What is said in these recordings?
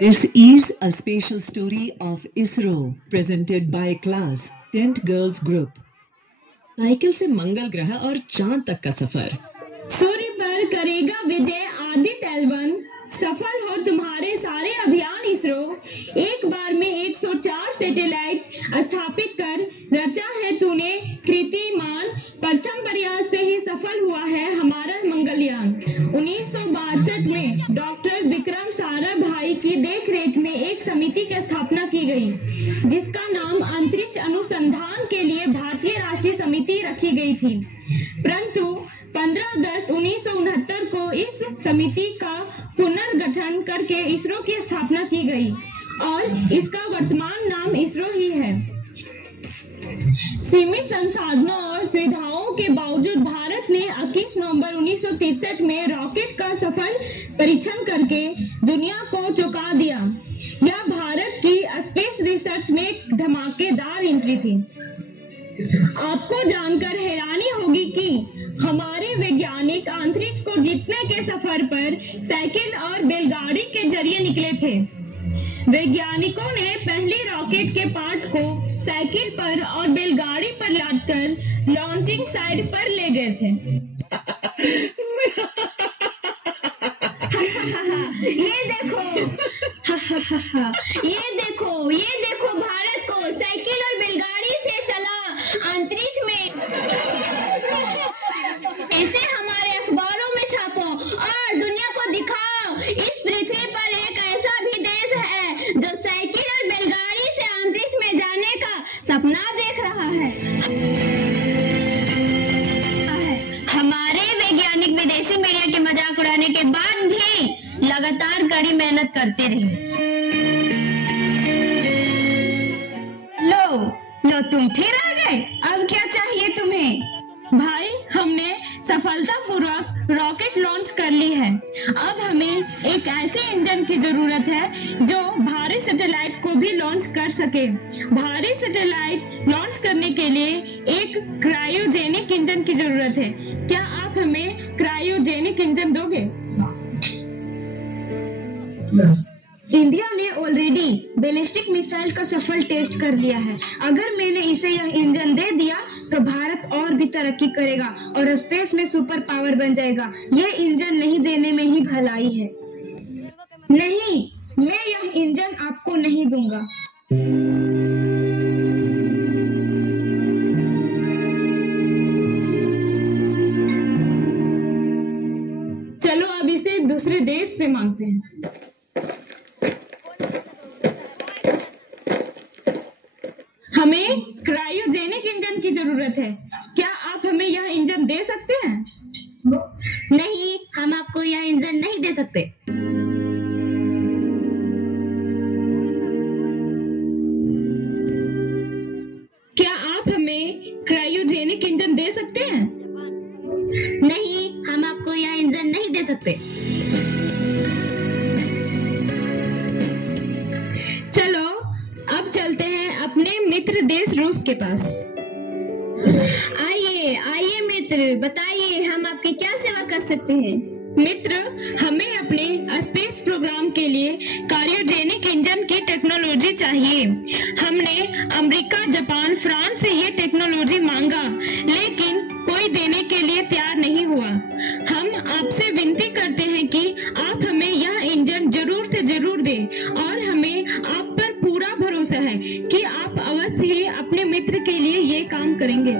This is a special story of ISRO presented by class 10th Girls Group. Cycle से मंगल ग्रह और चांद तक का सफर। सूर्य पर करेगा विजय आदित्य एल1। सफल हो तुम्हारे सारे अभियान इसरो। एक बार में 104 सैटेलाइट स्थापित कर रचा है तूने कीर्तिमान। प्रथम प्रयास से ही सफल हुआ है हमारा मंगलयान। 1962 में डॉक्टर विक्रम साराभाई की देखरेख में एक समिति की स्थापना की गई, जिसका नाम अंतरिक्ष अनुसंधान के लिए भारतीय राष्ट्रीय समिति रखी गई थी। परंतु 15 अगस्त 1969 को इस समिति का पुनर्गठन करके इसरो की स्थापना की गई और इसका वर्तमान नाम इसरो ही है। सीमित संसाधनों और सुविधाओं के बावजूद भारत ने 21 नवंबर 1963 में रॉकेट का सफल परीक्षण करके दुनिया को चौंका दिया। यह भारत की स्पेस रिसर्च में एक धमाकेदार एंट्री थी। आपको जानकर हैरानी होगी कि हमारे वैज्ञानिक अंतरिक्ष को जीतने के सफर पर साइकिल और बैलगाड़ी के जरिए निकले थे। वैज्ञानिकों ने पहले रॉकेट के पार्ट को साइकिल पर और बैलगाड़ी पर लादकर लॉन्चिंग साइट पर ले गए थे। ये देखो भारत को साइकिल और बैलगाड़ी से चला अंतरिक्ष में। इसे हमारे अखबारों में छापो और दुनिया को दिखाओ। इस पृथ्वी पर एक ऐसा भी देश है जो साइकिल और बैलगाड़ी से अंतरिक्ष में जाने का सपना देख रहा है। हमारे वैज्ञानिक विदेशी मीडिया के मजाक उड़ाने के बाद भी लगातार कड़ी मेहनत करते रहे। लो तुम फिर आ गए। अब क्या चाहिए तुम्हें? भाई, हमने सफलतापूर्वक रॉकेट लॉन्च कर ली है। अब हमें एक ऐसे इंजन की जरूरत है जो भारी सैटेलाइट को भी लॉन्च कर सके। भारी सैटेलाइट लॉन्च करने के लिए एक क्रायोजेनिक इंजन की जरूरत है। क्या आप हमें क्रायोजेनिक इंजन दोगे? इंडिया ने ऑलरेडी बैलिस्टिक मिसाइल का सफल टेस्ट कर लिया है। अगर मैंने इसे यह इंजन दे दिया तो भारत और भी तरक्की करेगा और स्पेस में सुपर पावर बन जाएगा। यह इंजन नहीं देने में ही भलाई है। नहीं, मैं यह इंजन आपको नहीं दूंगा। चलो अब इसे दूसरे देश से मांगते हैं। हमें क्रायोजेनिक इंजन की जरूरत है। क्या आप हमें यह इंजन दे सकते हैं? नहीं, हम आपको यह इंजन नहीं दे सकते। क्या आप हमें क्रायोजेनिक इंजन दे सकते हैं? नहीं, हम आपको यह इंजन नहीं दे सकते। चलो अब चलते हैं अपने मित्र देश रूस के पास। आइए मित्र, बताइए हम आपकी क्या सेवा कर सकते हैं? मित्र, हमें अपने स्पेस प्रोग्राम के लिए क्रायोजेनिक इंजन की टेक्नोलॉजी चाहिए। हमने अमेरिका, जापान, फ्रांस से ये टेक्नोलॉजी मांगा, लेकिन कोई देने के लिए तैयार नहीं हुआ। हम आपसे विनती करते हैं कि आप हमें यह इंजन जरूर से जरूर दें और हमें आप पर पूरा भरोसा है कि आप अवश्य ही अपने मित्र के लिए ये काम करेंगे।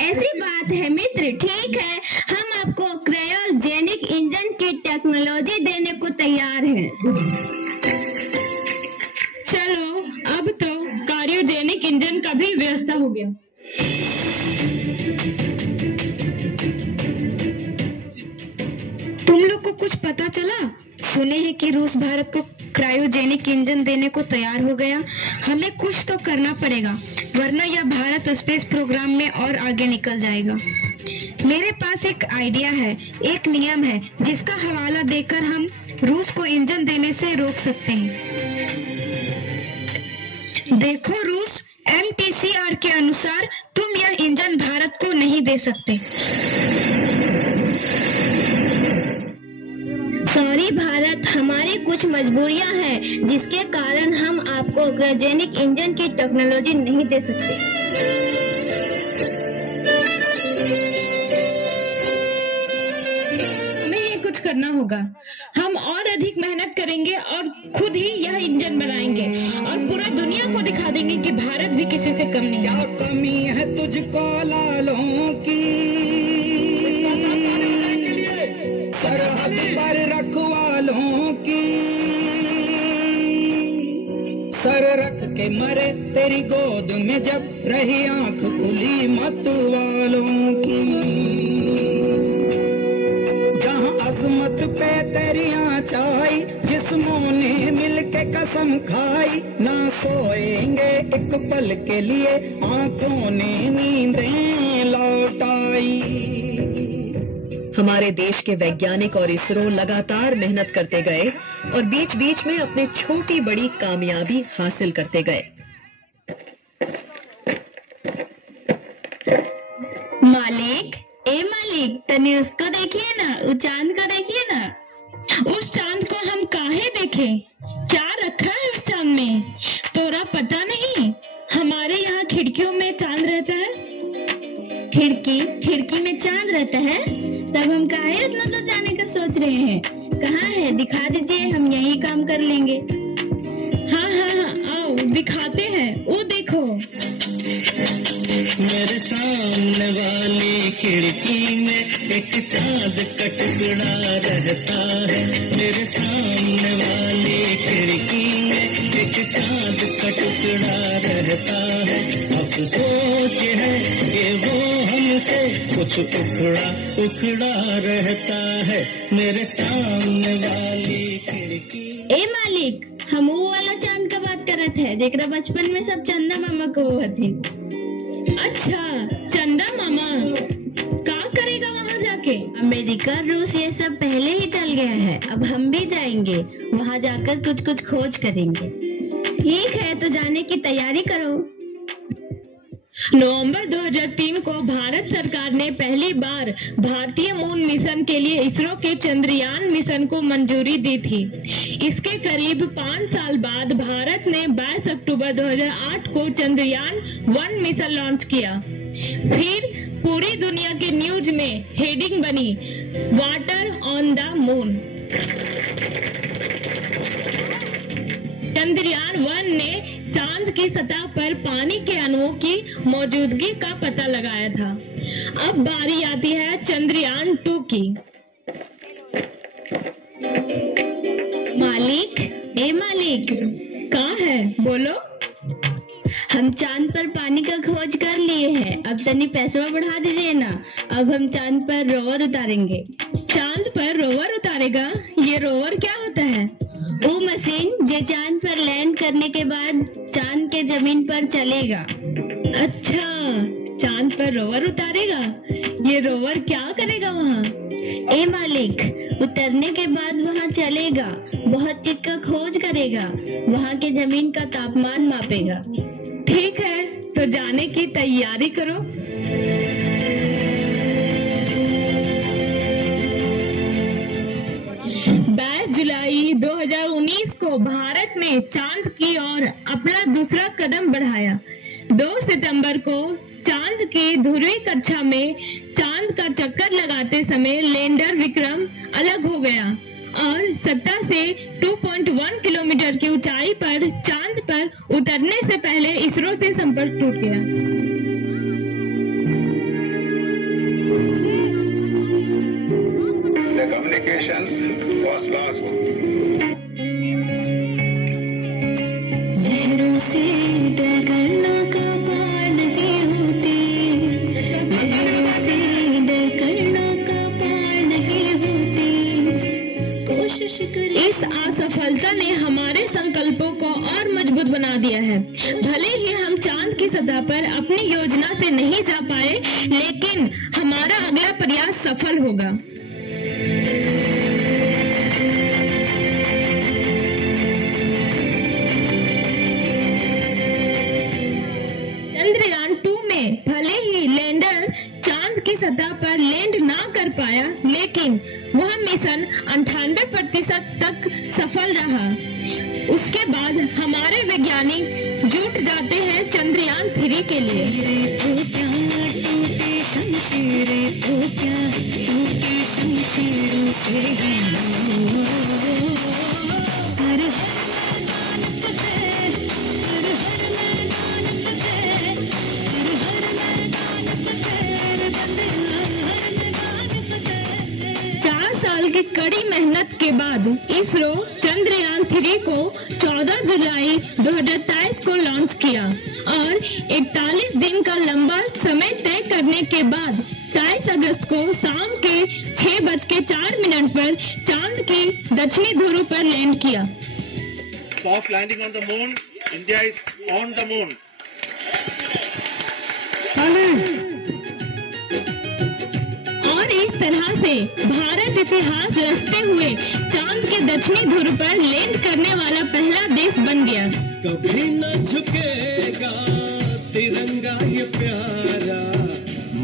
ऐसी बात है मित्र, ठीक है, हम आपको क्रायोजेनिक इंजन की टेक्नोलॉजी देने को तैयार हैं। चलो अब तो क्रायोजेनिक इंजन का भी व्यवस्था हो गया। तुम लोग को कुछ पता चला? सुने हैं कि रूस भारत को क्रायोजेनिक इंजन देने को तैयार हो गया। हमें कुछ तो करना पड़ेगा, वरना यह भारत स्पेस प्रोग्राम में और आगे निकल जाएगा। मेरे पास एक आइडिया है, एक नियम है जिसका हवाला देकर हम रूस को इंजन देने से रोक सकते हैं। देखो रूस, MTCR के अनुसार तुम यह इंजन भारत को नहीं दे सकते। कुछ मजबूरियां हैं जिसके कारण हम आपको क्रायोजेनिक इंजन की टेक्नोलॉजी नहीं दे सकते। करना होगा। हम और अधिक मेहनत करेंगे और खुद ही यह इंजन बनाएंगे और पूरा दुनिया को दिखा देंगे कि भारत भी किसी से कम नहीं है। क्या कमी है तुझको लालों की, सरहद पर रखवालों की, सर रख के मरे तेरी गोद में जब रही आंख खुली मत वालों की, अजमत पे तेरी आँचाई जिस्मों ने मिलके कसम खाई, ना सोएंगे एक पल के लिए आंखों ने नींदें लौटाई। हमारे देश के वैज्ञानिक और इसरो लगातार मेहनत करते गए और बीच बीच में अपनी छोटी बड़ी कामयाबी हासिल करते गए। मालिक, ए मालिक, तनी उसको देखिए ना, उस चांद को देखिए ना। उस चांद को हम काहे देखें? क्या रखा है उस चांद में? तोरा पता नहीं हमारे यहाँ खिड़कियों में चांद रहता है। खिड़की में चांद रहता है? तब हम काहे उतना तो जाने का सोच रहे हैं? कहाँ है? दिखा दीजिए, हम यही काम कर लेंगे। हाँ, आओ दिखाते हैं। वो देखो, मेरे सामने वाली खिड़की में एक चांद का टुकड़ा रहता है, मेरे सामने वाली खिड़की में एक चांद का टुकड़ा रहता है। अफसोस है कि वो हमसे कुछ उखड़ा रहता है, मेरे सामने वाली खिड़की। ए मालिक, हम वो वाला चांद का बात करत है जेकरा बचपन में सब चंदा मामा को हुआ थी। अच्छा, चंदा मामा क्या करेगा वहाँ जाके? अमेरिका, रूस ये सब पहले ही चल गया है, अब हम भी जाएंगे, वहाँ जाकर कुछ खोज करेंगे। ठीक है, तो जाने की तैयारी करो। नवंबर 2003 को भारत सरकार ने पहली बार भारतीय मून मिशन के लिए इसरो के चंद्रयान मिशन को मंजूरी दी थी। इसके करीब 5 साल बाद भारत ने 22 अक्टूबर 2008 को चंद्रयान 1 मिशन लॉन्च किया। फिर पूरी दुनिया के न्यूज में हेडिंग बनी, water on the moon. Chandrayaan 1 ने चांद की सतह पर पानी के अणुओं की मौजूदगी का पता लगाया था। अब बारी आती है चंद्रयान 2 की। मालिक, ए मालिक, कहाँ है? बोलो। हम चांद पर पानी का खोज कर लिए हैं, अब तनी पैसा बढ़ा दीजिए ना। अब हम चांद पर रोवर उतारेंगे। चांद पर रोवर उतारेगा? ये रोवर क्या होता है? वो मशीन जो चांद पर लैंड करने के बाद चांद के जमीन पर चलेगा। अच्छा, चांद पर रोवर उतारेगा। ये रोवर क्या करेगा वहाँ? ए मालिक, उतरने के बाद वहाँ चलेगा, बहुत चीज का खोज करेगा, वहाँ के जमीन का तापमान मापेगा। ठीक है, तो जाने की तैयारी करो। 22 जुलाई 2019 को भारत ने चांद की ओर अपना दूसरा कदम बढ़ाया। 2 सितंबर को चांद की ध्रुवीय कक्षा में चांद का चक्कर लगाते समय लैंडर विक्रम अलग हो गया और सतह से 2.1 किलोमीटर की ऊंचाई पर चांद पर उतरने से पहले इसरो से संपर्क टूट गया। The communications was lost. लहरों से डर करना का पार नहीं होती, लहरों से डर करना का पार नहीं होती, कोशिश कर। इस असफलता ने हमारे संकल्पों को और मजबूत बना दिया है। भले ही हम चांद की सतह पर अपनी योजना से नहीं जा पाए, लेकिन हमारा अगला प्रयास सफल होगा। चंद्रयान 2 में भले ही लैंडर चांद की सतह पर लैंड ना कर पाया, पाया, लेकिन वह मिशन 98% तक सफल रहा। उसके बाद हमारे वैज्ञानिक जुट जाते हैं चंद्रयान 3 के लिए। की कड़ी मेहनत के बाद इसरो चंद्रयान 3 को 14 जुलाई 2023 को लॉन्च किया और 41 दिन का लंबा समय तय करने के बाद 23 अगस्त को शाम के 6:04 पर चांद के दक्षिणी ध्रुव पर लैंड किया। Soft landing on the moon. India is on the moon. और इस तरह से भारत इतिहास रचते हुए चांद के दक्षिणी ध्रुव पर लैंड करने वाला पहला देश बन गया। कभी न झुकेगा तिरंगा ये प्यारा,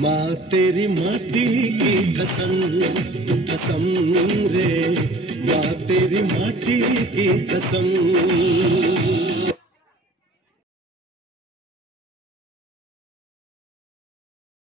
माँ तेरी माटी की कसम, कसम रे, माँ तेरी माटी की कसम।